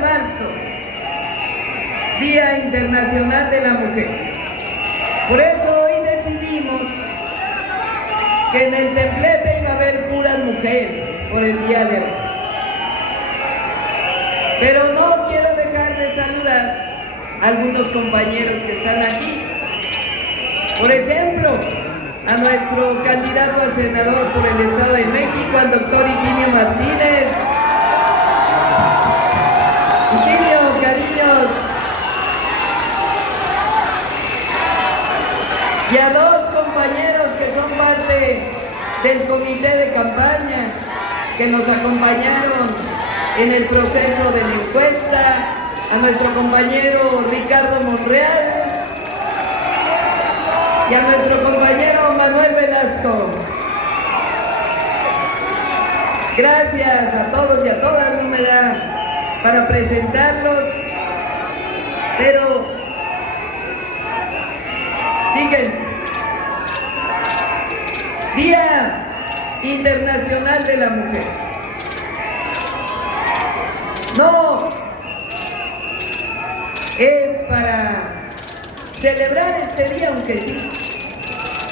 marzo, Día Internacional de la Mujer. Por eso hoy decidimos que en el templete iba a haber puras mujeres por el día de hoy. Pero no quiero dejar de saludar a algunos compañeros que están aquí. Por ejemplo, a nuestro candidato a senador por el Estado de México, al doctor Higinio Martínez. Higinio, cariños. Y a dos compañeros que son parte del comité de campaña, que nos acompañaron en el proceso de la encuesta, a nuestro compañero Ricardo Monreal y a nuestro compañero Manuel Velasco. Gracias a todos y a todas, no me da para presentarlos, pero fíjense, Día Internacional de la Mujer. No es para celebrar este día, aunque sí,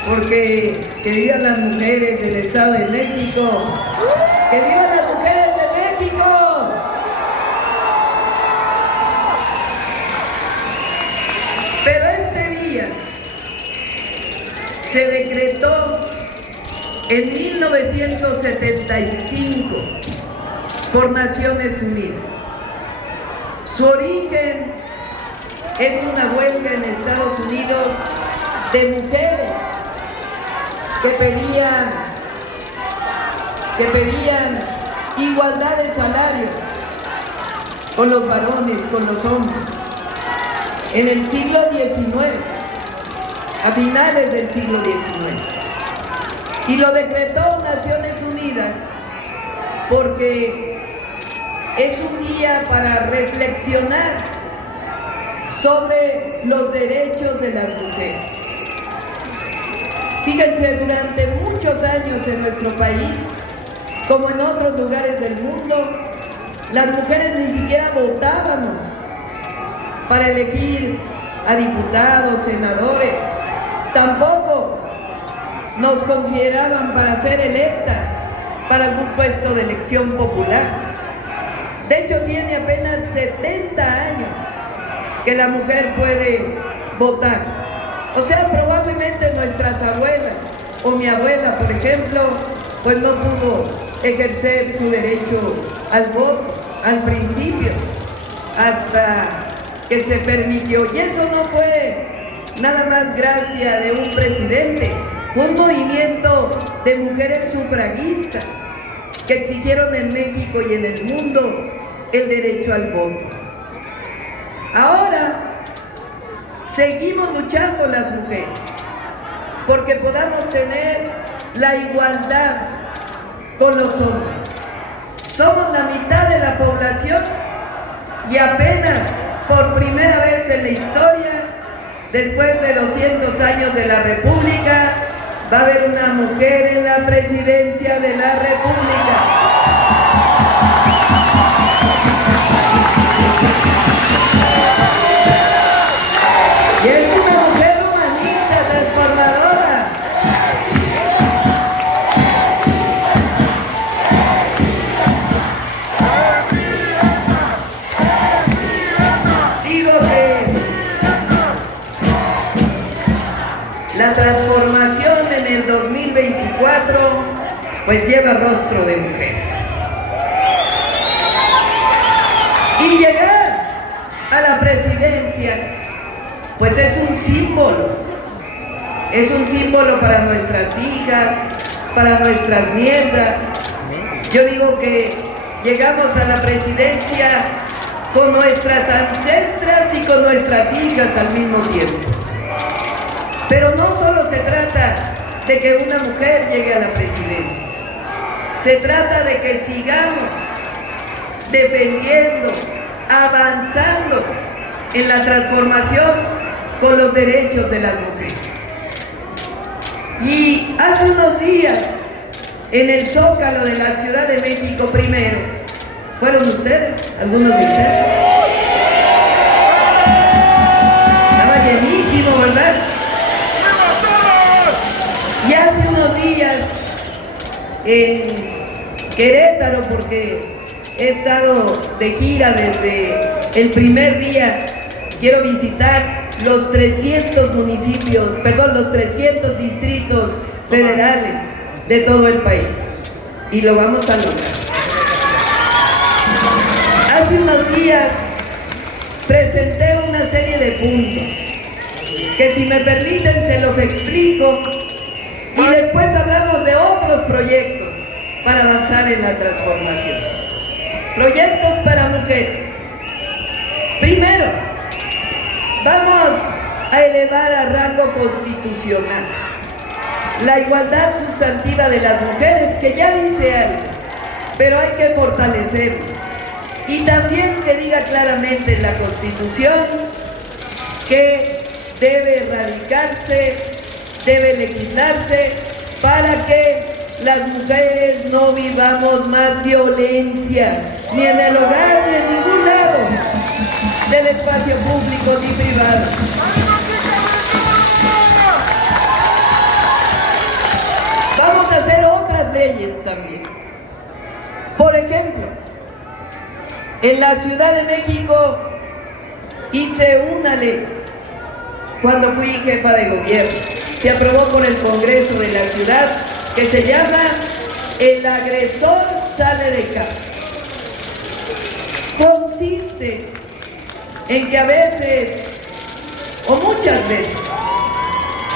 porque que vivan las mujeres del Estado de México, que vivan las mujeres de México. Pero este día se decretó en 1975 por Naciones Unidas. Su origen es una huelga en Estados Unidos de mujeres que pedían igualdad de salarios con los varones, con los hombres, en el siglo XIX, a finales del siglo XIX. Y lo decretó Naciones Unidas porque es un día para reflexionar sobre los derechos de las mujeres. Fíjense, durante muchos años en nuestro país, como en otros lugares del mundo, las mujeres ni siquiera votábamos para elegir a diputados, senadores, tampoco nos consideraban para ser electas para algún puesto de elección popular. De hecho, tiene apenas 70 años que la mujer puede votar. O sea, probablemente nuestras abuelas, o mi abuela, por ejemplo, pues no pudo ejercer su derecho al voto al principio, hasta que se permitió. Y eso no fue nada más gracia de un presidente, fue un movimiento de mujeres sufragistas que exigieron en México y en el mundo el derecho al voto. Ahora seguimos luchando las mujeres porque podamos tener la igualdad con los hombres. Somos la mitad de la población y apenas por primera vez en la historia, después de 200 años de la República, va a haber una mujer en la presidencia de la República. Y es una mujer humanista, transformadora. Digo que la transformación en el 2024 pues lleva rostro de mujer. Y llegar a la presidencia pues es un símbolo para nuestras hijas, para nuestras nietas. Yo digo que llegamos a la presidencia con nuestras ancestras y con nuestras hijas al mismo tiempo. Pero no solo se trata de que una mujer llegue a la presidencia, se trata de que sigamos defendiendo, avanzando en la transformación con los derechos de las mujeres. Y hace unos días, en el Zócalo de la Ciudad de México primero, ¿Fueron ustedes? ¿Algunos de ustedes? Estaba llenísimo, ¿verdad? Y hace unos días en Querétaro, porque he estado de gira desde el primer día, quiero visitar los 300 municipios, perdón, los 300 distritos federales de todo el país, y lo vamos a lograr. Hace unos días presenté una serie de puntos que, si me permiten, se los explico y después hablamos de otros proyectos para avanzar en la transformación. Proyectos para mujeres. Primero, vamos a elevar a rango constitucional la igualdad sustantiva de las mujeres, que ya dice algo, pero hay que fortalecerlo. Y también que diga claramente en la Constitución que debe erradicarse, debe legislarse para que las mujeres no vivamos más violencia, ni en el hogar, ni en ningún lado del espacio público ni privado. Vamos a hacer otras leyes también. Por ejemplo, en la Ciudad de México hice una ley cuando fui jefa de gobierno. Se aprobó por el Congreso de la ciudad, que se llama El agresor sale de casa. Consiste en que a veces, o muchas veces,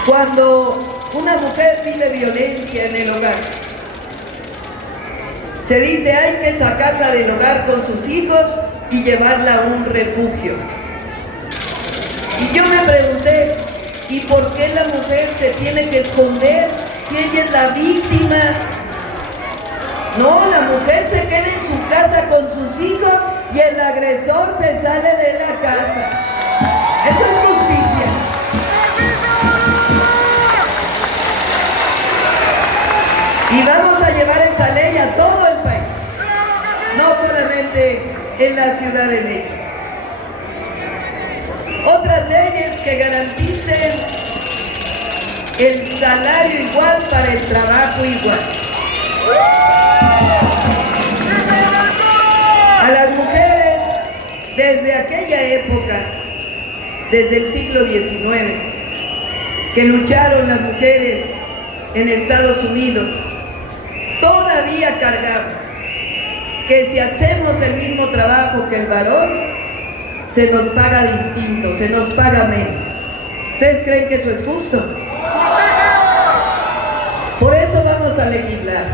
cuando una mujer vive violencia en el hogar, se dice hay que sacarla del hogar con sus hijos y llevarla a un refugio. Y yo me pregunté, ¿y por qué la mujer se tiene que esconder si ella es la víctima? No, la mujer se queda en su casa con sus hijos y el agresor se sale de la casa. Eso es justicia. Y vamos a llevar esa ley a todo el país, no solamente en la Ciudad de México. Otras leyes que garanticen el salario igual para el trabajo igual. A las mujeres, desde aquella época, desde el siglo XIX, que lucharon las mujeres en Estados Unidos, todavía cargamos que si hacemos el mismo trabajo que el varón, se nos paga distinto, se nos paga menos. ¿Ustedes creen que eso es justo? Por eso vamos a legislar.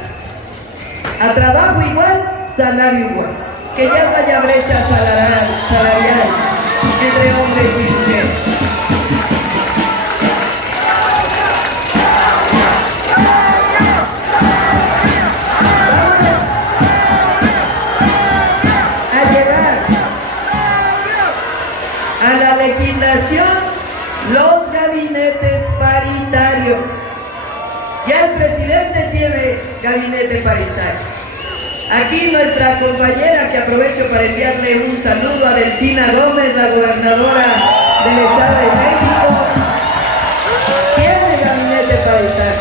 A trabajo igual, salario igual. Que ya no haya brecha salarial entre hombres y mujeres. Vamos a llevar a la legislación los gabinetes paritarios. Ya el presidente tiene gabinete paritario. Aquí nuestra compañera, que aprovecho para enviarle un saludo a Delfina Gómez, la gobernadora del Estado de México, tiene gabinete paritario.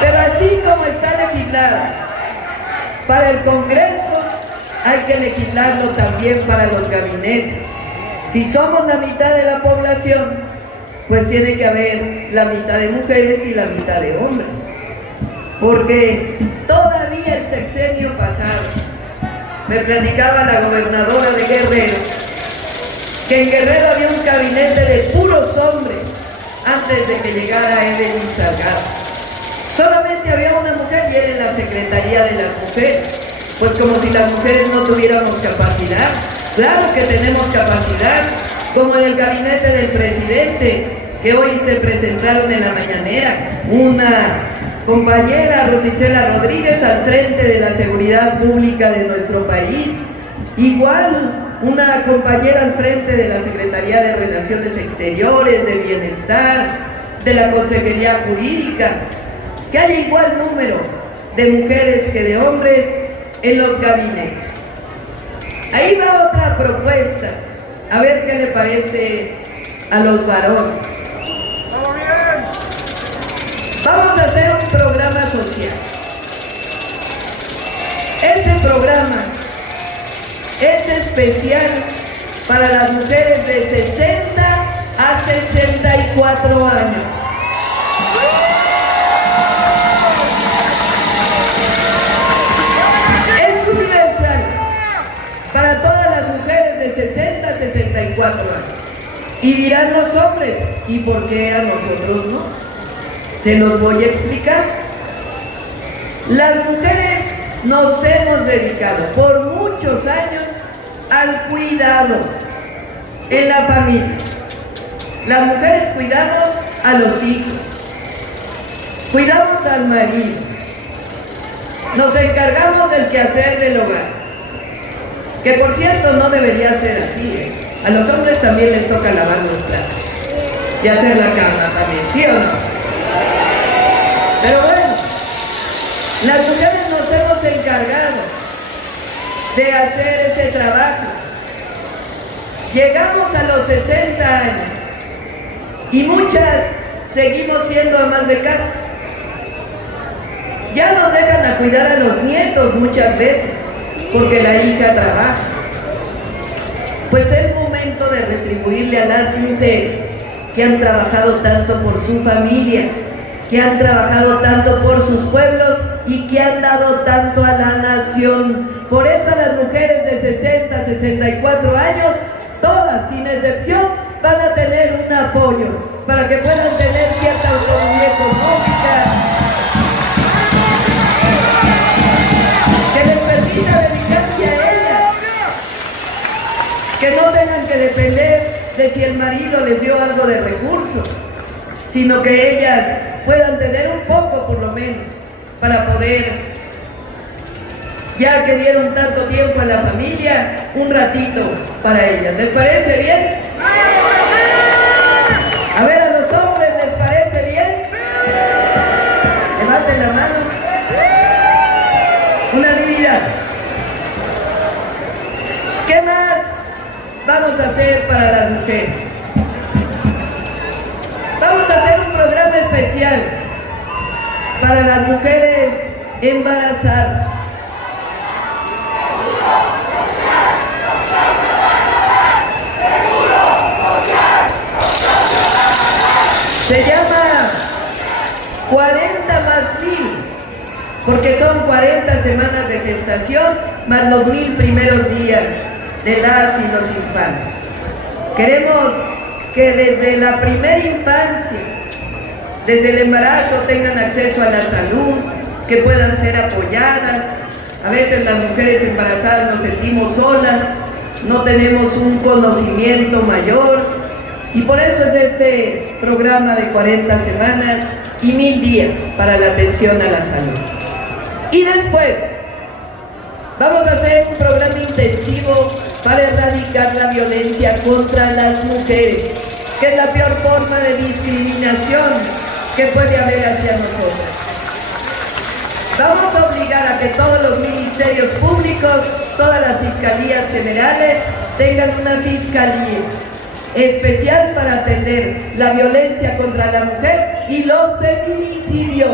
Pero así como está legislado para el Congreso, hay que legislarlo también para los gabinetes. Si somos la mitad de la población, pues tiene que haber la mitad de mujeres y la mitad de hombres. Porque todavía el sexenio pasado, me platicaba la gobernadora de Guerrero, que en Guerrero había un gabinete de puros hombres antes de que llegara Evelyn Salgado. Solamente había una mujer y era en la Secretaría de las Mujeres. Pues como si las mujeres no tuviéramos capacidad. Claro que tenemos capacidad, como en el gabinete del presidente, que hoy se presentaron en la mañanera. Una compañera, Rosicela Rodríguez, al frente de la seguridad pública de nuestro país. Igual una compañera al frente de la Secretaría de Relaciones Exteriores, de Bienestar, de la Consejería Jurídica. Que haya igual número de mujeres que de hombres en los gabinetes. Ahí va otra propuesta, a ver qué le parece a los varones. Vamos a hacer un programa social. Ese programa es especial para las mujeres de 60 a 64 años. Es universal para todas las mujeres de 60 a 64 años. Y dirán los hombres, ¿y por qué a nosotros no? Se los voy a explicar. Las mujeres nos hemos dedicado por muchos años al cuidado en la familia. Las mujeres cuidamos a los hijos, cuidamos al marido, nos encargamos del quehacer del hogar, que por cierto no debería ser así, ¿eh? A los hombres también les toca lavar los platos y hacer la cama también, ¿sí o no? Pero bueno, las mujeres nos hemos encargado de hacer ese trabajo. Llegamos a los 60 años y muchas seguimos siendo amas de casa. Ya nos dejan a cuidar a los nietos muchas veces, porque la hija trabaja. Pues es momento de retribuirle a las mujeres que han trabajado tanto por su familia, que han trabajado tanto por sus pueblos y que han dado tanto a la nación. Por eso a las mujeres de 60 a 64 años, todas sin excepción, van a tener un apoyo para que puedan tener cierta autonomía económica, que les permita dedicarse a ellas, que no tengan que depender de si el marido les dio algo de recursos, sino que ellas puedan tener un poco por lo menos para poder, ya que dieron tanto tiempo a la familia, un ratito para ellas. ¿Les parece bien? A ver, a los hombres, ¿les parece bien? Levanten la mano. Unanimidad. ¿Qué más vamos a hacer para las mujeres? Vamos a hacer un programa especial para las mujeres embarazadas. Se llama 40 más 1000, porque son 40 semanas de gestación más los 1000 primeros días de las y los infantes. Queremos que desde la primera infancia, desde el embarazo, tengan acceso a la salud, que puedan ser apoyadas. A veces las mujeres embarazadas nos sentimos solas, no tenemos un conocimiento mayor, y por eso es este programa de 40 semanas y 1000 días para la atención a la salud. Y después vamos a hacer un programa intensivo para erradicar la violencia contra las mujeres, que es la peor forma de discriminación que puede haber hacia nosotros. Vamos a obligar a que todos los ministerios públicos, todas las fiscalías generales tengan una fiscalía especial para atender la violencia contra la mujer y los feminicidios.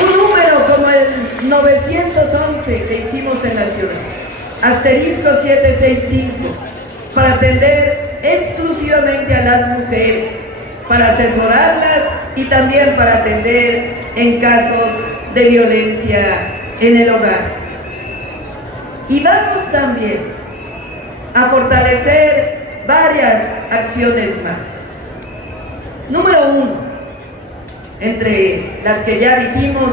Un número como el 911 que hicimos en la ciudad, asterisco 765, para atender exclusivamente a las mujeres, para asesorarlas y también para atender en casos de violencia en el hogar. Y vamos también a fortalecer varias acciones más. Número 1, entre las que ya dijimos,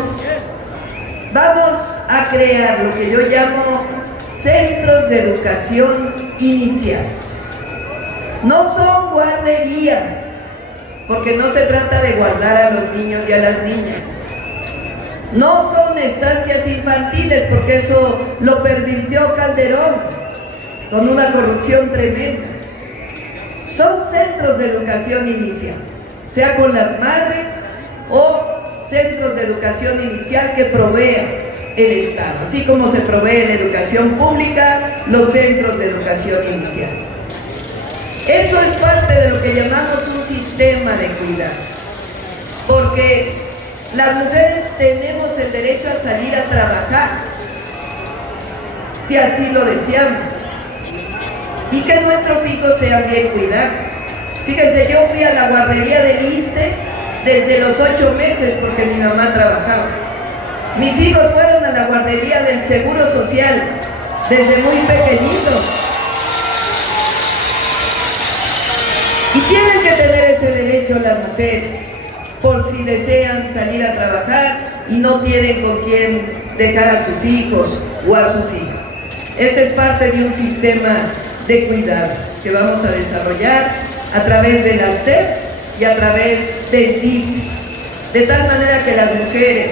vamos a crear lo que yo llamo centros de educación inicial. No son guarderías, porque no se trata de guardar a los niños y a las niñas. No son estancias infantiles, porque eso lo pervirtió Calderón con una corrupción tremenda. son centros de educación inicial, sea con las madres o centros de educación inicial que provea el Estado, así como se provee la educación pública, los centros de educación inicial. Eso es parte de lo que llamamos un sistema de cuidado, porque las mujeres tenemos el derecho a salir a trabajar, si así lo deseamos, y que nuestros hijos sean bien cuidados. Fíjense, yo fui a la guardería del ISSSTE desde los 8 meses porque mi mamá trabajaba. Mis hijos fueron a la guardería del Seguro Social desde muy pequeñitos. Y tienen que tener ese derecho las mujeres, por si desean salir a trabajar y no tienen con quién dejar a sus hijos o a sus hijas. Este es parte de un sistema de cuidados que vamos a desarrollar a través de la SEP y a través del DIF, de tal manera que las mujeres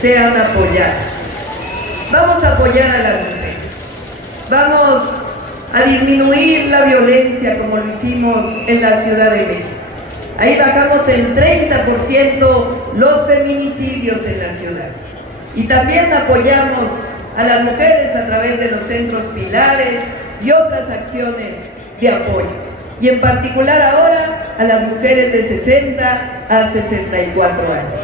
sean apoyadas. Vamos a apoyar a las mujeres, vamos a disminuir la violencia como lo hicimos en la Ciudad de México. Ahí bajamos en 30% los feminicidios en la ciudad. Y también apoyamos a las mujeres a través de los centros pilares y otras acciones de apoyo. Y en particular ahora a las mujeres de 60 a 64 años.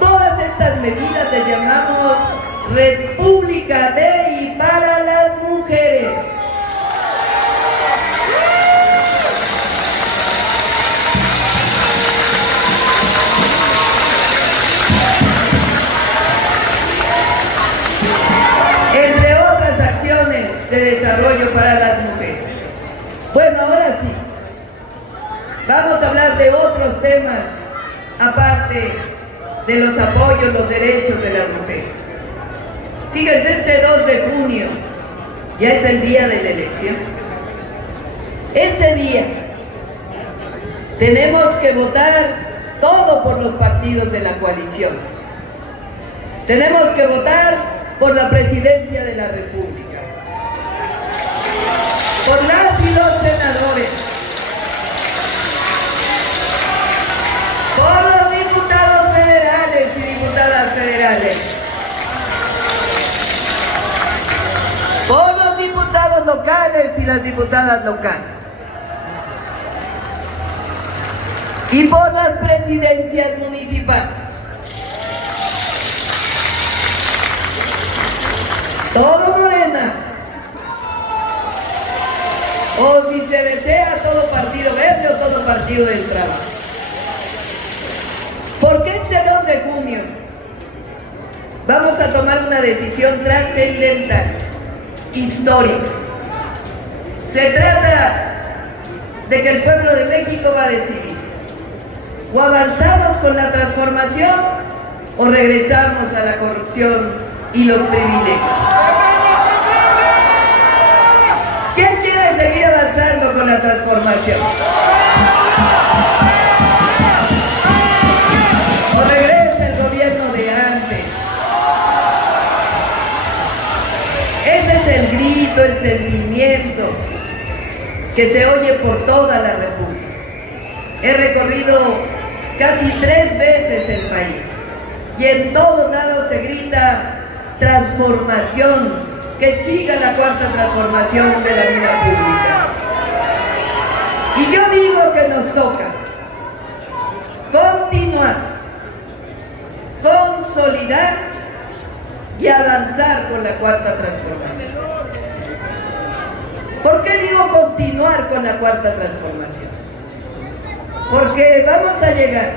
Todas estas medidas les llamamos República de y para las mujeres. Entre otras acciones de desarrollo para las mujeres. Bueno, ahora sí, vamos a hablar de otros temas, aparte de los apoyos, los derechos de las mujeres. Fíjense, este 2 de junio ya es el día de la elección. Ese día tenemos que votar todo por los partidos de la coalición. Tenemos que votar por la presidencia de la República, por las y los senadores, por los diputados federales y diputadas federales, por los diputados locales y las diputadas locales, y por las presidencias municipales. Todo Morena, o si se desea todo Partido Verde o todo Partido del Trabajo. Porque este 2 de junio vamos a tomar una decisión trascendental, histórica. Se trata de que el pueblo de México va a decidir: o avanzamos con la transformación o regresamos a la corrupción y los privilegios. ¿Quién quiere seguir avanzando con la transformación? ¿O regresa el gobierno de antes? Ese es el grito, el sentimiento que se oye por toda la República. He recorrido casi 3 veces el país y en todos lados se grita transformación, que siga la cuarta transformación de la vida pública. Y yo digo que nos toca continuar, consolidar y avanzar con la cuarta transformación. ¿Por qué digo continuar con la cuarta transformación? Porque vamos a llegar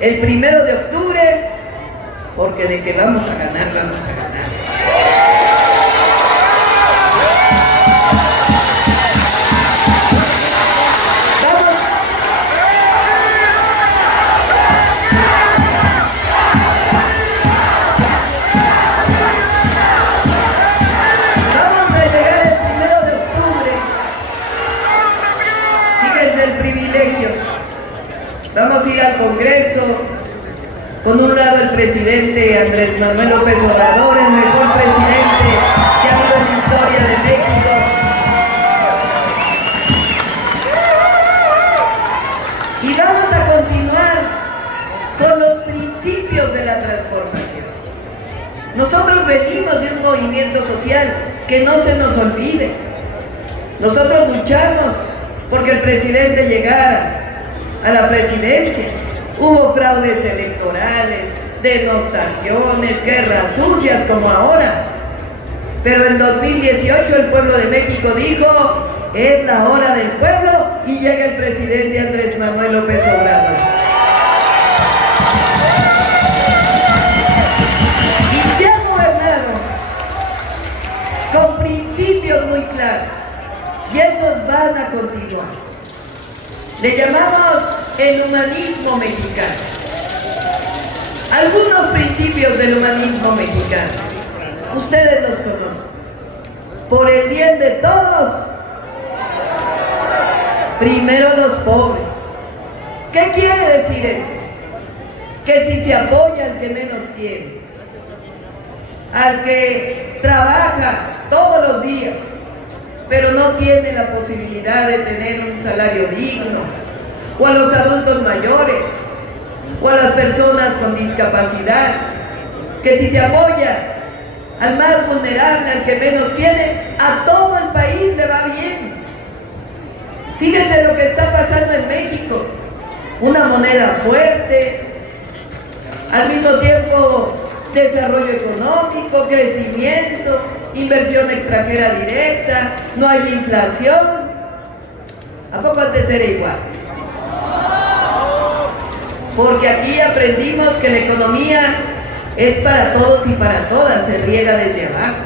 el 1 de octubre, porque de que vamos a ganar, vamos a ganar. Vamos a llegar el 1 de octubre. Fíjense el privilegio. Vamos a ir al Congreso. Con un lado el presidente Andrés Manuel López Obrador, el mejor presidente que ha habido en la historia de México. la transformación. Nosotros venimos de un movimiento social que no se nos olvide. Nosotros luchamos porque el presidente llegara a la presidencia. Hubo fraudes electorales, denostaciones, guerras sucias como ahora. Pero en 2018 el pueblo de México dijo: es la hora del pueblo, y llega el presidente Andrés Manuel López Obrador. Y se ha gobernado con principios muy claros, y esos van a continuar. Le llamamos el humanismo mexicano. Algunos principios del humanismo mexicano, ustedes los conocen. Por el bien de todos, primero los pobres. ¿Qué quiere decir eso? Que si se apoya al que menos tiene, al que trabaja todos los días, pero no tiene la posibilidad de tener un salario digno, o a los adultos mayores, o a las personas con discapacidad, que si se apoya al más vulnerable, al que menos tiene, a todo el país le va bien. Fíjense lo que está pasando en México: una moneda fuerte, al mismo tiempo desarrollo económico, crecimiento, inversión extranjera directa, no hay inflación. ¿A poco antes era igual? Porque aquí aprendimos que la economía es para todos y para todas, se riega desde abajo,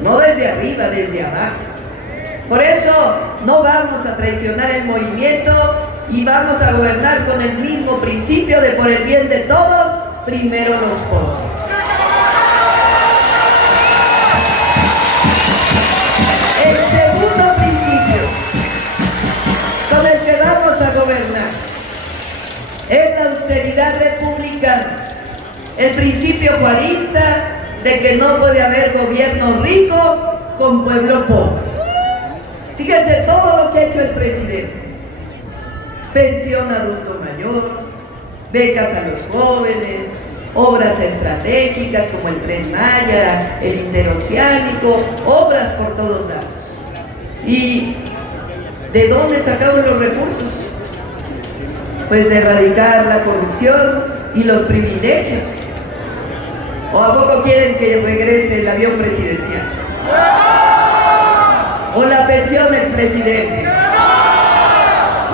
no desde arriba, desde abajo. Por eso no vamos a traicionar el movimiento y vamos a gobernar con el mismo principio de por el bien de todos, primero los pobres. El segundo principio con el que vamos a gobernar es la austeridad republicana. El principio juarista de que no puede haber gobierno rico con pueblo pobre. Fíjense todo lo que ha hecho el presidente: pensión adulto mayor, becas a los jóvenes, obras estratégicas como el Tren Maya, el Interoceánico, obras por todos lados. ¿Y de dónde sacamos los recursos? Pues de erradicar la corrupción y los privilegios. ¿O a poco quieren que regrese el avión presidencial? ¿O la pensión expresidentes?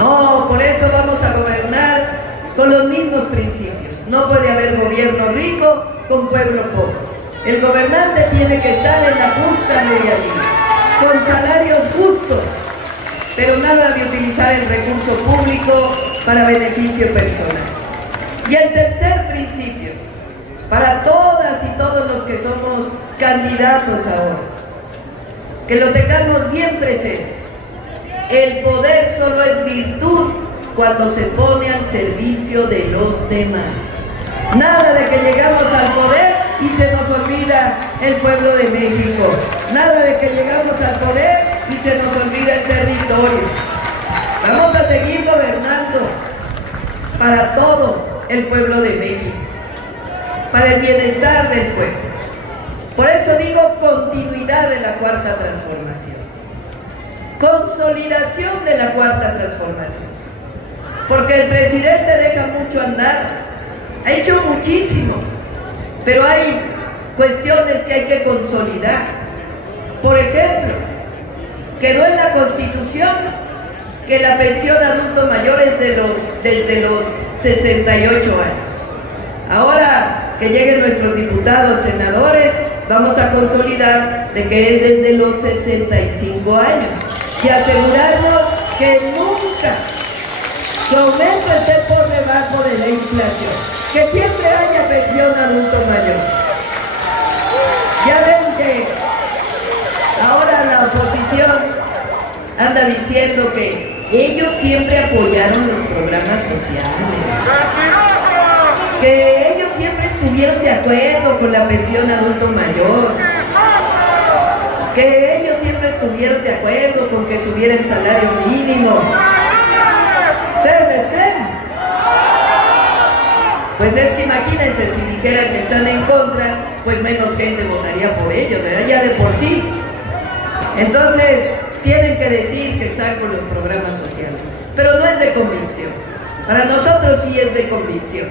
No, por eso vamos a gobernar con los mismos principios. No puede haber gobierno rico con pueblo pobre. El gobernante tiene que estar en la justa medianía, con salarios justos, pero nada de utilizar el recurso público para beneficio personal. Y el tercer principio, para todas y todos los que somos candidatos ahora, que lo tengamos bien presente: el poder solo es virtud cuando se pone al servicio de los demás. Nada de que llegamos al poder y se nos olvida el pueblo de México. Nada de que llegamos al poder y se nos olvida el territorio. Vamos a seguir gobernando para todo el pueblo de México, para el bienestar del pueblo. Por eso digo continuidad de la cuarta transformación, consolidación de la cuarta transformación, porque el presidente deja mucho andar, ha hecho muchísimo, pero hay cuestiones que hay que consolidar. Por ejemplo, quedó en la Constitución que la pensión adulto mayor es desde los 68 años. Ahora que lleguen nuestros diputados, senadores, vamos a consolidar de que es desde los 65 años y asegurarnos que nunca su aumento esté por debajo de la inflación, que siempre haya pensión adulto mayor. Ya ven que ahora la oposición anda diciendo que ellos siempre apoyaron los programas sociales, que ellos siempre estuvieron de acuerdo con la pensión adulto mayor, que ellos siempre estuvieron de acuerdo con que subiera el salario mínimo. ¿Ustedes les creen? Pues es que imagínense, si dijeran que están en contra, pues menos gente votaría por ellos, ¿verdad? Ya de por sí. Entonces, tienen que decir que están con los programas sociales, pero no es de convicción. Para nosotros sí es de convicción,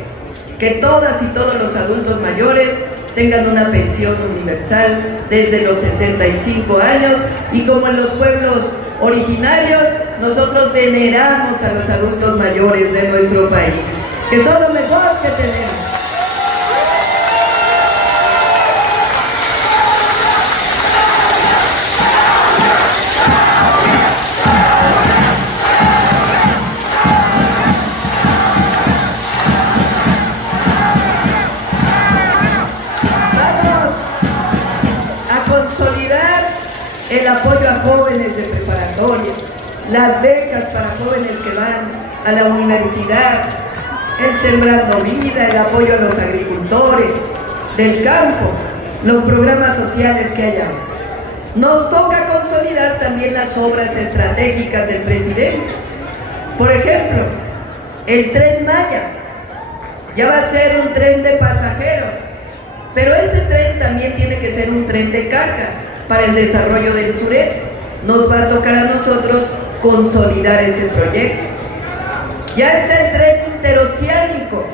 que todas y todos los adultos mayores tengan una pensión universal desde los 65 años, y como en los pueblos originarios, nosotros veneramos a los adultos mayores de nuestro país, que son lo mejor que tenemos. El apoyo a jóvenes de preparatoria, las becas para jóvenes que van a la universidad, el Sembrando Vida, el apoyo a los agricultores del campo, los programas sociales que hay ahora. Nos toca consolidar también las obras estratégicas del presidente. Por ejemplo, el Tren Maya ya va a ser un tren de pasajeros, pero ese tren también tiene que ser un tren de carga para el desarrollo del sureste. Nos va a tocar a nosotros consolidar ese proyecto. Ya está el tren interoceánico.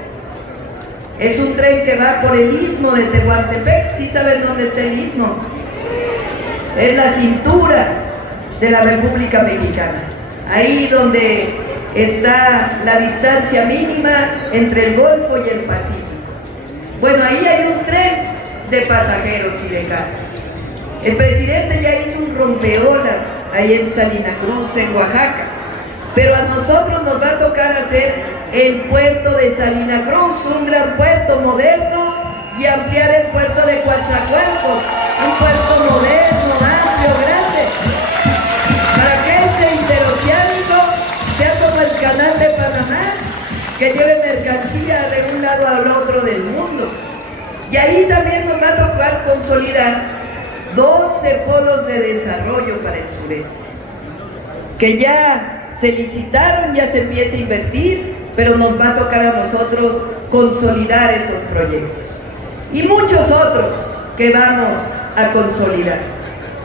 Es un tren que va por el istmo de Tehuantepec. ¿Sí saben dónde está el istmo? Es la cintura de la República Mexicana. Ahí donde está la distancia mínima entre el Golfo y el Pacífico. Bueno, ahí hay un tren de pasajeros y de carga. El presidente ya hizo un rompeolas ahí en Salina Cruz, en Oaxaca, pero a nosotros nos va a tocar hacer el puerto de Salina Cruz, un gran puerto moderno, y ampliar el puerto de Coatzacoalcos, un puerto moderno, amplio, grande, para que ese interoceánico sea como el canal de Panamá, que lleve mercancía de un lado al otro del mundo. Y ahí también nos va a tocar consolidar 12 polos de desarrollo para el sureste, que ya se licitaron, ya se empieza a invertir, pero nos va a tocar a nosotros consolidar esos proyectos. Y muchos otros que vamos a consolidar.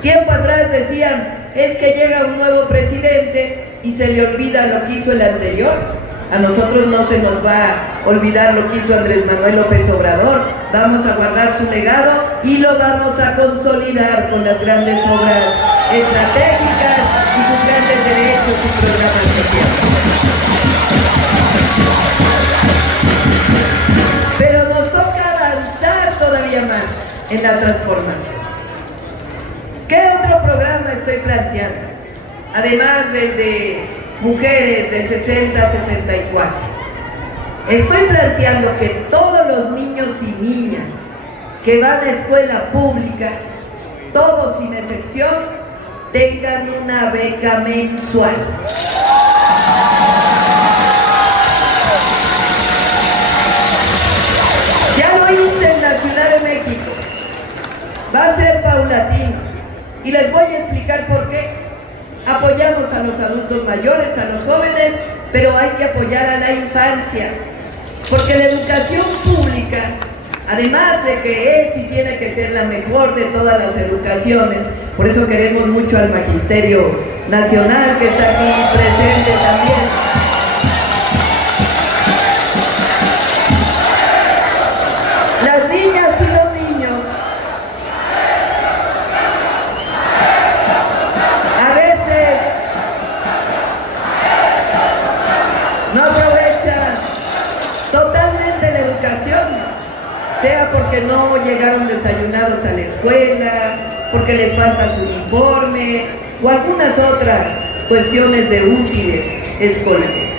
Tiempo atrás decían, es que llega un nuevo presidente y se le olvida lo que hizo el anterior. A nosotros no se nos va a olvidar lo que hizo Andrés Manuel López Obrador. Vamos a guardar su legado y lo vamos a consolidar con las grandes obras estratégicas y sus grandes derechos y programas sociales. Pero nos toca avanzar todavía más en la transformación. ¿Qué otro programa estoy planteando? Además del de mujeres de 60 a 64. Estoy planteando que todos los niños y niñas que van a escuela pública, todos sin excepción, tengan una beca mensual. Ya lo hice en la Ciudad de México. Va a ser paulatino y les voy a explicar por qué. Apoyamos a los adultos mayores, a los jóvenes, pero hay que apoyar a la infancia, porque la educación pública, además de que es y tiene que ser la mejor de todas las educaciones, por eso queremos mucho al Magisterio Nacional que está aquí presente también. Las niñas y los niños a veces no aprovechan totalmente la educación, sea porque no llegaron desayunados a la escuela, porque les falta su uniforme o algunas otras cuestiones de útiles escolares.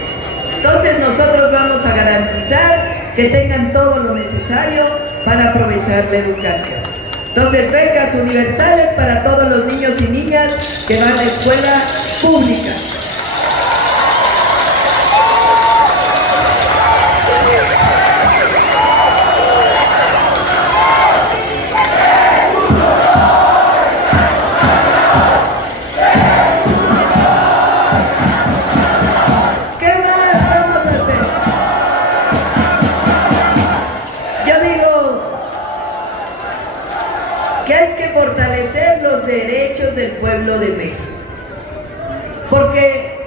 Entonces nosotros vamos a garantizar que tengan todo lo necesario para aprovechar la educación. Entonces, becas universales para todos los niños y niñas que van a escuela pública. ¿Qué más vamos a hacer? fortalecer los derechos del pueblo de México. Porque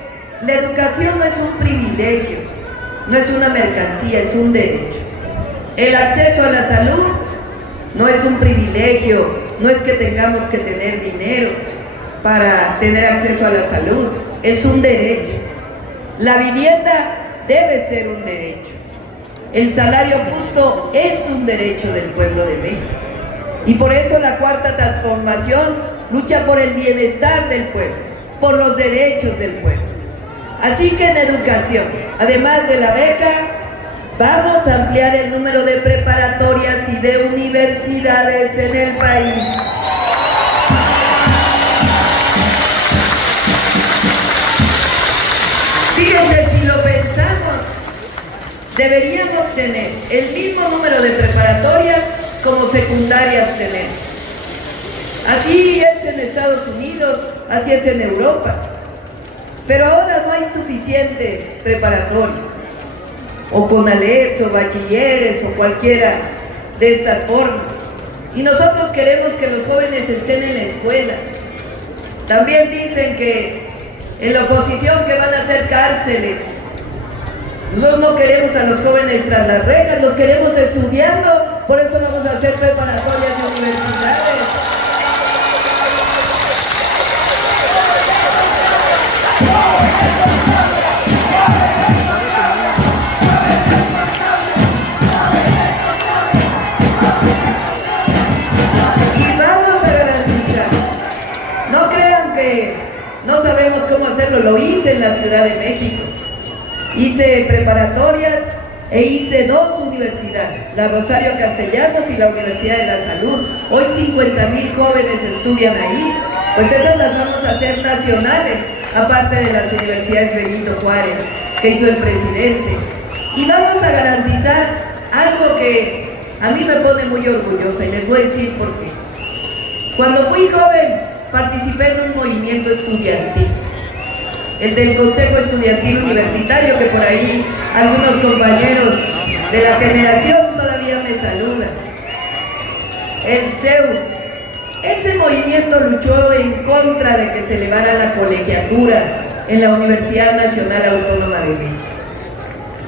la educación no es un privilegio, no es una mercancía, es un derecho. El acceso a la salud no es un privilegio, no es que tengamos que tener dinero para tener acceso a la salud, es un derecho. La vivienda debe ser un derecho. El salario justo es un derecho del pueblo de México. Y por eso la Cuarta Transformación lucha por el bienestar del pueblo, por los derechos del pueblo. Así que en educación, además de la beca, vamos a ampliar el número de preparatorias y de universidades en el país. Fíjense, si lo pensamos, deberíamos tener el mismo número de preparatorias como secundarias tenemos. Así es en Estados Unidos, así es en Europa. Pero ahora no hay suficientes preparatorias, o CONALEPs, o bachilleres, o cualquiera de estas formas. Y nosotros queremos que los jóvenes estén en la escuela. También dicen que en la oposición que van a hacer cárceles. Nosotros no queremos a los jóvenes tras las rejas, los queremos estudiando, por eso vamos a hacer preparatorias de universidades. Y vamos a garantizar, no crean que no sabemos cómo hacerlo, lo hice en la Ciudad de México. Hice preparatorias e hice 2 universidades, la Rosario Castellanos y la Universidad de la Salud. Hoy 50,000 jóvenes estudian ahí, pues esas las vamos a hacer nacionales, aparte de las universidades Benito Juárez que hizo el presidente. Y vamos a garantizar algo que a mí me pone muy orgullosa y les voy a decir por qué. Cuando fui joven participé en un movimiento estudiantil, el del Consejo Estudiantil Universitario, que por ahí algunos compañeros de la generación todavía me saludan. El CEU. Ese movimiento luchó en contra de que se elevara la colegiatura en la Universidad Nacional Autónoma de México.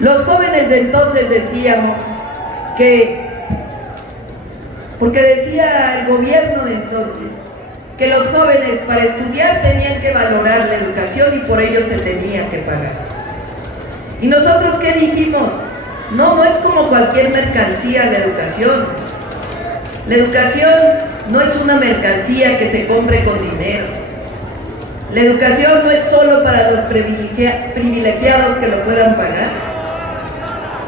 Los jóvenes de entonces decíamos que, porque decía el gobierno de entonces, que los jóvenes para estudiar tenían que valorar la educación y por ello se tenía que pagar. ¿Y nosotros qué dijimos? No, no es como cualquier mercancía la educación. La educación no es una mercancía que se compre con dinero. La educación no es solo para los privilegiados que lo puedan pagar.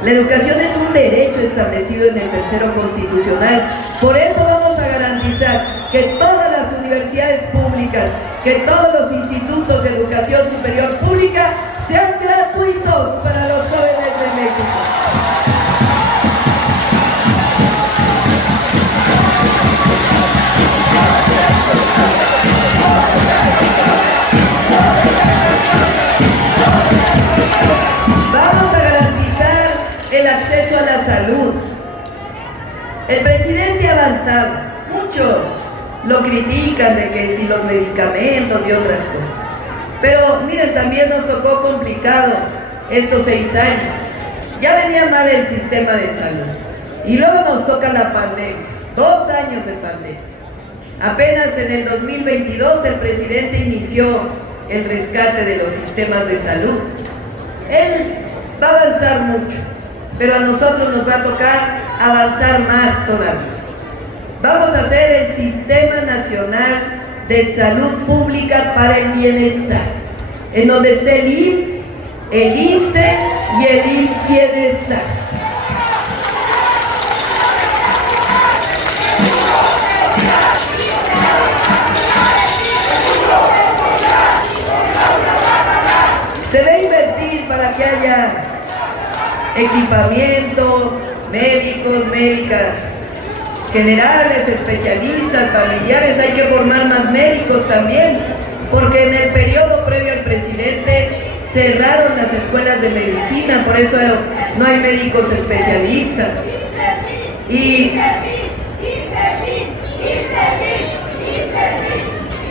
La educación es un derecho establecido en el tercero constitucional. Por eso vamos a garantizar que todas las universidades públicas, que todos los institutos de educación superior pública sean gratuitos para los jóvenes de México. Vamos a garantizar el acceso a la salud. El presidente ha avanzado mucho, lo critican de que si los medicamentos y otras cosas. Pero miren, también nos tocó complicado estos 6 años. Ya venía mal el sistema de salud. Y luego nos toca la pandemia, 2 años de pandemia. Apenas en el 2022 el presidente inició el rescate de los sistemas de salud. Él va a avanzar mucho, pero a nosotros nos va a tocar avanzar más todavía. Vamos a hacer el Sistema Nacional de Salud Pública para el Bienestar, en donde esté el IMSS, el ISSSTE y el IMSS Bienestar. Se va a invertir para que haya equipamiento, médicos, médicas generales, especialistas, familiares. Hay que formar más médicos también, porque en el periodo previo al presidente cerraron las escuelas de medicina, por eso no hay médicos especialistas. Y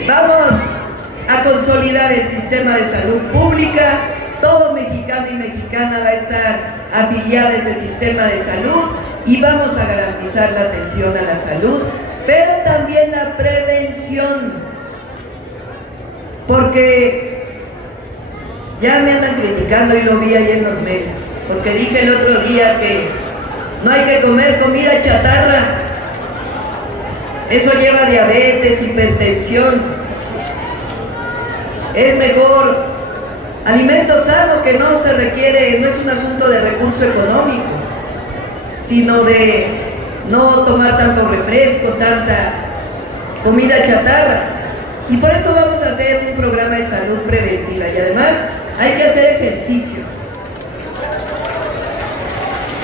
Vamos a consolidar el sistema de salud pública. Todo mexicano y mexicana va a estar afiliado a ese sistema de salud y vamos a garantizar la atención a la salud, pero también la prevención, porque ya me andan criticando y lo vi ahí en los medios, porque dije el otro día que no hay que comer comida chatarra, eso lleva diabetes, hipertensión, es mejor alimento sano, que no se requiere, no es un asunto de recurso económico, sino de no tomar tanto refresco, tanta comida chatarra. Y por eso vamos a hacer un programa de salud preventiva y además hay que hacer ejercicio.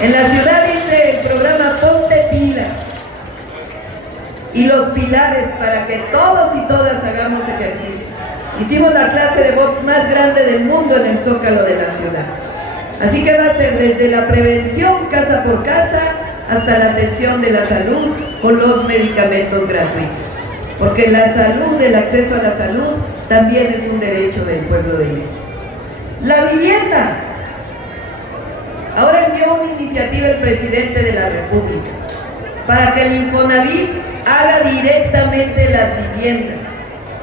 En la ciudad dice el programa Ponte Pila y los pilares para que todos y todas hagamos ejercicio. Hicimos la clase de box más grande del mundo en el Zócalo de la ciudad. Así que va a ser desde la prevención casa por casa hasta la atención de la salud con los medicamentos gratuitos. Porque la salud, el acceso a la salud, también es un derecho del pueblo de México. La vivienda. Ahora envió una iniciativa el presidente de la República para que el Infonavit haga directamente las viviendas,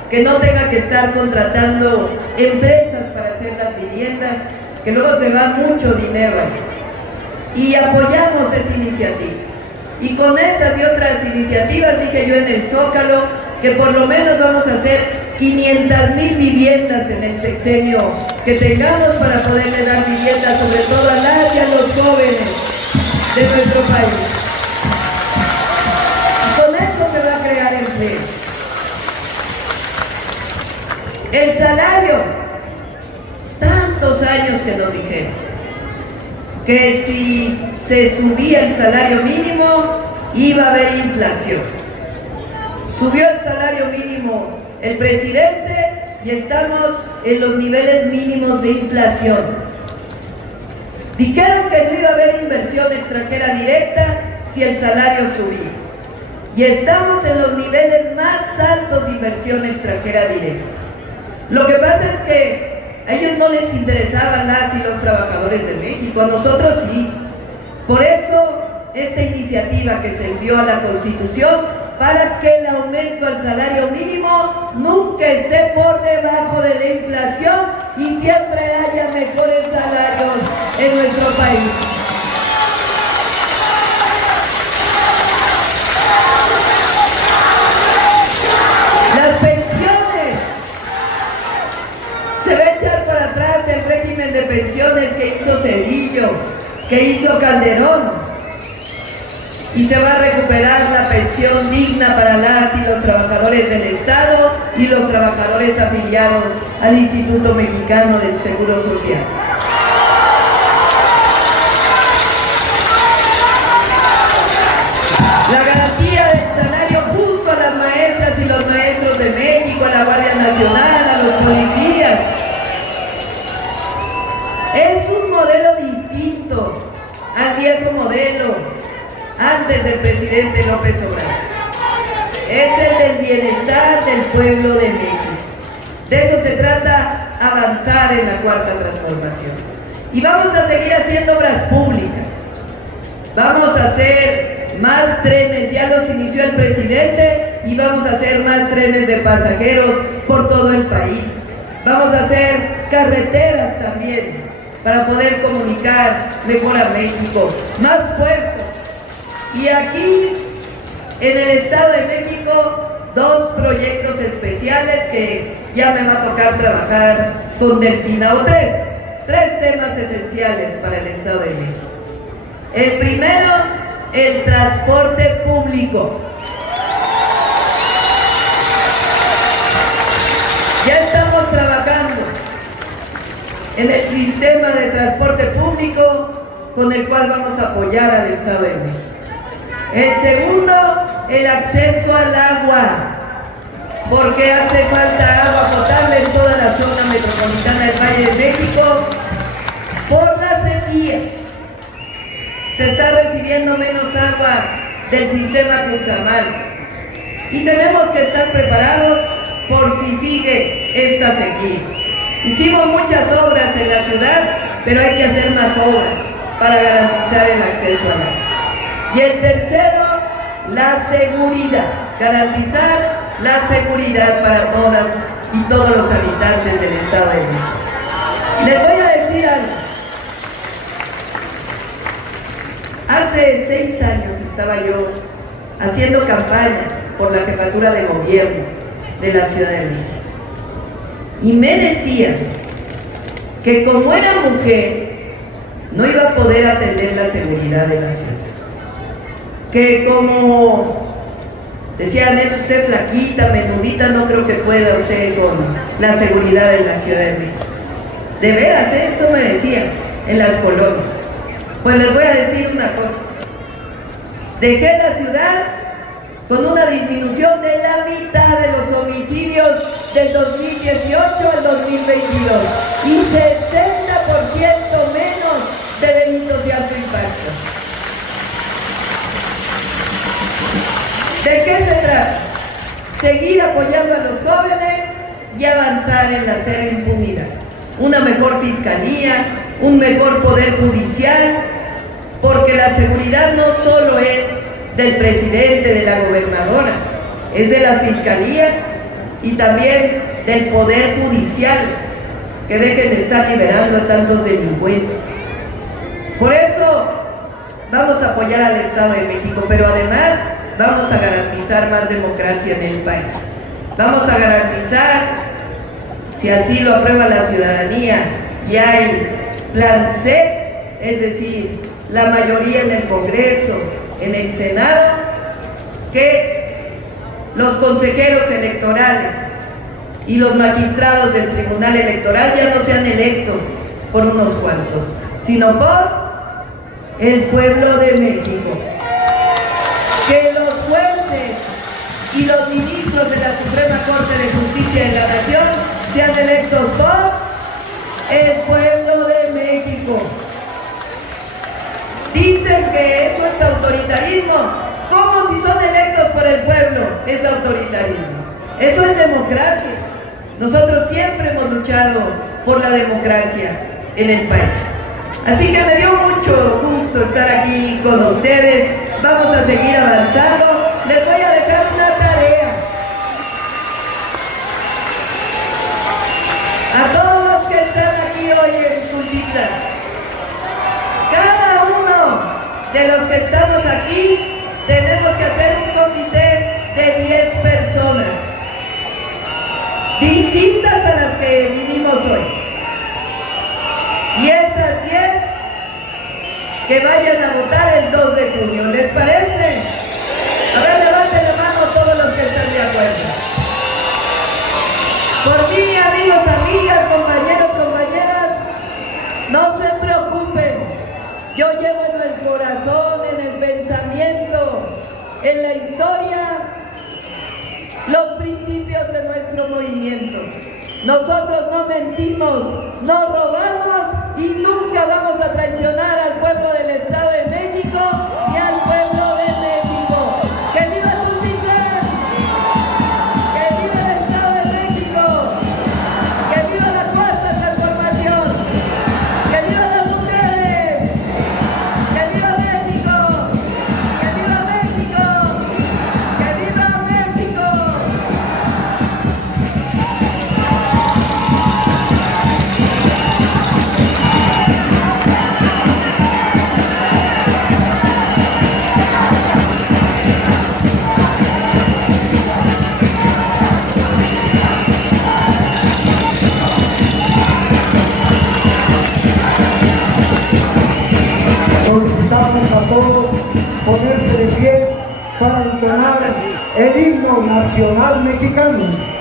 que no tenga que estar contratando empresas para hacer las viviendas, que luego se va mucho dinero ahí. Y apoyamos esa iniciativa. Y con esas y otras iniciativas, dije yo en el Zócalo, que por lo menos vamos a hacer 500,000 viviendas en el sexenio que tengamos para poderle dar viviendas sobre todo a las y a los jóvenes de nuestro país. Y con eso se va a crear empleo. El salario, tantos años que nos dijeron que si se subía el salario mínimo iba a haber inflación. Subió el salario mínimo el presidente y estamos en los niveles mínimos de inflación. Dijeron que no iba a haber inversión extranjera directa si el salario subía. Y estamos en los niveles más altos de inversión extranjera directa. Lo que pasa es que a ellos no les interesaban las y los trabajadores de México, a nosotros sí. Por eso esta iniciativa que se envió a la Constitución para que el aumento al salario mínimo nunca esté por debajo de la inflación y siempre haya mejores salarios en nuestro país. Las pensiones. Se va a echar para atrás el régimen de pensiones que hizo Cedillo, que hizo Calderón. Y se va a recuperar la pensión digna para las y los trabajadores del Estado y los trabajadores afiliados al Instituto Mexicano del Seguro Social. La garantía del salario justo a las maestras y los maestros de México, a la Guardia Nacional, a los policías. Es un modelo distinto al viejo modelo antes del presidente López Obrador. Es el del bienestar del pueblo de México. De eso se trata, avanzar en la cuarta transformación. Y vamos a seguir haciendo obras públicas. Vamos a hacer más trenes, ya los inició el presidente, y vamos a hacer más trenes de pasajeros por todo el país. Vamos a hacer carreteras también para poder comunicar mejor a México. Más puertos. Y aquí, en el Estado de México, 2 proyectos especiales que ya me va a tocar trabajar con Delfina, o 3 temas esenciales para el Estado de México. El primero, el transporte público. Ya estamos trabajando en el sistema de transporte público con el cual vamos a apoyar al Estado de México. El segundo, el acceso al agua, porque hace falta agua potable en toda la zona metropolitana del Valle de México por la sequía. Se está recibiendo menos agua del sistema Cuchamal y tenemos que estar preparados por si sigue esta sequía. Hicimos muchas obras en la ciudad, pero hay que hacer más obras para garantizar el acceso al agua. Y el tercero, la seguridad, garantizar la seguridad para todas y todos los habitantes del Estado de México. Les voy a decir algo. Hace 6 años estaba yo haciendo campaña por la jefatura de gobierno de la Ciudad de México. Y me decían que como era mujer, no iba a poder atender la seguridad de la ciudad. Que como decían, es usted flaquita, menudita, no creo que pueda usted con la seguridad de la Ciudad de México. De veras, eso me decían en las colonias. Pues les voy a decir una cosa. Dejé la ciudad con una disminución de la mitad de los homicidios del 2018 al 2022 y 60% menos de delitos de alto impacto. ¿De qué se trata? Seguir apoyando a los jóvenes y avanzar en la cero impunidad. Una mejor fiscalía, un mejor poder judicial, porque la seguridad no solo es del presidente, de la gobernadora, es de las fiscalías y también del poder judicial, que dejen de estar liberando a tantos delincuentes. Por eso vamos a apoyar al Estado de México, pero además vamos a garantizar más democracia en el país. Vamos a garantizar, si así lo aprueba la ciudadanía y hay plan C, es decir, la mayoría en el Congreso, en el Senado, que los consejeros electorales y los magistrados del Tribunal Electoral ya no sean electos por unos cuantos, sino por el pueblo de México. Que los jueces y los ministros de la Suprema Corte de Justicia de la Nación sean electos por el pueblo de México. Dicen que eso es autoritarismo. ¿Cómo si son electos por el pueblo es autoritarismo? Eso es democracia. Nosotros siempre hemos luchado por la democracia en el país. Así que me dio mucho gusto estar aquí con ustedes. Vamos a seguir avanzando. Les voy a dejar una tarea. A todos los que están aquí hoy en Tultitlan, cada uno de los que estamos aquí tenemos que hacer un comité de 10 personas, distintas a las que vinimos hoy. Y esas 10 que vayan a votar el 2 de junio. ¿Les parece? A ver, levanten la mano todos los que están de acuerdo. Por mí, amigos, amigas, compañeros, compañeras, no se preocupen. Yo llevo en el corazón, en el pensamiento, en la historia, los principios de nuestro movimiento. Nosotros no mentimos, no robamos y nunca vamos a traicionar al pueblo del Estado de México y al pueblo de México. ¡Que viva Tultitlan! ¡Que viva el Estado de México! ¡Que viva la cuarta transformación! ¡Que viva las mujeres! ¡Que viva México! ¡Que viva México! ¡Que viva México! Solicitamos a todos ponerse de pie para entonar el himno nacional mexicano.